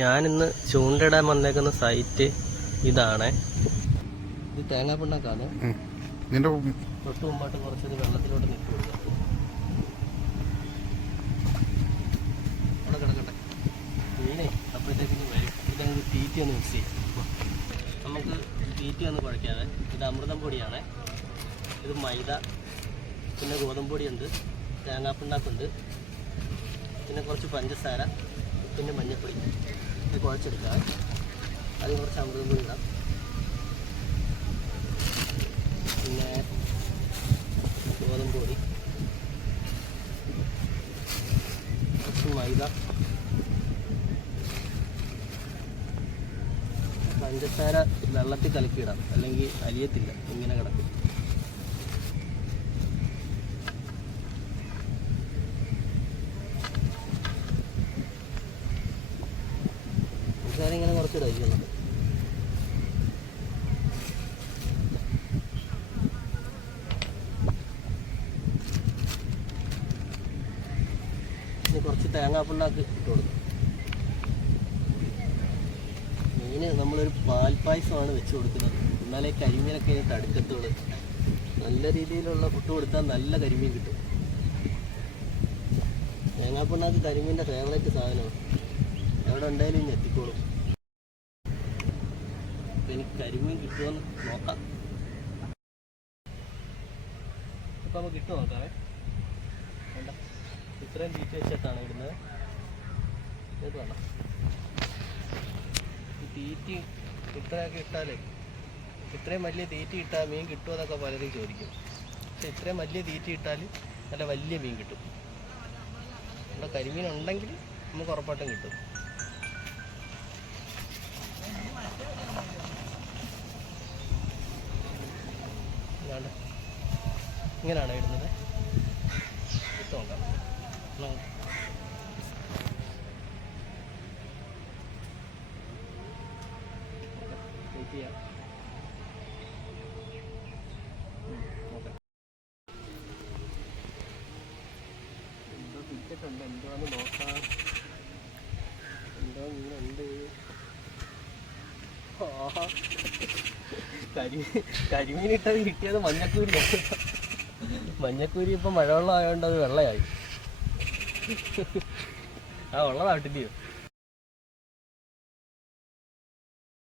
ഞാനിന്ന് ചൂണ്ടയിടാൻ വന്നേക്കുന്ന സൈറ്റ് ഇതാണ്. ഇത് തേങ്ങാപ്പിണ്ണക്കാണ് നിന്റെ തൊട്ട് മുമ്പായിട്ട് കുറച്ചൊരു വെള്ളത്തിലോട്ട് നിൽക്കി കൊടുക്കുക അവിടെ കിടക്കട്ടെ. മീനേ അപ്പോഴത്തേക്കിന് വരും. ഇതങ്ങ് തീറ്റി ഒന്ന് മിക്സ് ചെയ്യും. നമുക്ക് തീറ്റി ഒന്ന് കുഴയ്ക്കാതെ ഇത് അമൃതം പൊടിയാണ്. ഇത് മൈദ പിന്നെ ഗോതമ്പൊടിയുണ്ട് തേങ്ങാപ്പിണ്ണാക്കുണ്ട് പിന്നെ കുറച്ച് പഞ്ചസാര പിന്നെ മഞ്ഞൾപ്പൊടി ഇത് കുഴച്ചെടുക്കുക അതിന് കുറച്ച് അമൃതം കൂടി ഇടാം. പിന്നെ ഗോതമ്പ് പൊടി. കുറച്ച് മൈദ. പഞ്ചസാര വെള്ളത്തിൽ കലക്കിയിടാം. അല്ലെങ്കിൽ അലിയത്തില്ല. ഇങ്ങനെ കിടക്കും. കുറച്ചിടാം ഇരിക്കണം ഇനി കുറച്ച് തേങ്ങാപ്പിണ്ണാക്ക് ഇട്ട് കൊടുക്കും. മീന് നമ്മളൊരു പാൽപ്പായസമാണ് വെച്ച് കൊടുക്കുന്നത്. എന്നാലേ കരിമീനൊക്കെ ഇതിന് തടുക്കത്തുള്ളൂ. നല്ല രീതിയിലുള്ള ഫുഡ് കൊടുത്താൽ നല്ല കരിമീൻ കിട്ടും. തേങ്ങാപ്പിണ്ണാക്ക് കരിമീന്റെ ഫേവറേറ്റ് സാധനമാണ്. എവിടെ ഉണ്ടായാലും ഇനി എത്തിക്കോളും. എനിക്ക് കരിമീൻ കിട്ടുമെന്ന് നോക്കാം. ഇപ്പം നമുക്ക് ഇട്ട് നോക്കാവേ. വേണ്ട ഇത്രയും തീറ്റ വെച്ചിട്ടാണ് ഇടുന്നത്. ഇത് വേണം തീറ്റി ഇത്രയൊക്കെ ഇട്ടാലേ ഇത്രയും വലിയ തീറ്റി ഇട്ടാൽ മീൻ കിട്ടുമെന്നൊക്കെ പലരും ചോദിക്കും. പക്ഷെ ഇത്രയും വലിയ തീറ്റി ഇട്ടാൽ നല്ല വലിയ മീൻ കിട്ടും. നമ്മുടെ കരിമീൻ ഉണ്ടെങ്കിൽ നമുക്ക് ഉറപ്പായിട്ടും കിട്ടും. ഇതാണ്ട്. ഇങ്ങനെയാണ് ഇടുന്നത്. ഇട്ട് നോക്കാം. എന്നാ വെയിറ്റ് ചെയ്യാം. എന്തോ പിടിച്ചിട്ടുണ്ട് എന്തുവാന്ന് നോക്കാം. എന്തോ മീനുണ്ട്. ആഹാ കരി കരിമീനിട്ടത് കിട്ടിയത് മഞ്ഞക്കൂരി. മഞ്ഞക്കൂരി ഇപ്പൊ മഴവെള്ളം ആയതുകൊണ്ട് അത് വെള്ളമായി ആ ഉള്ളതാട്ടില്ലയോ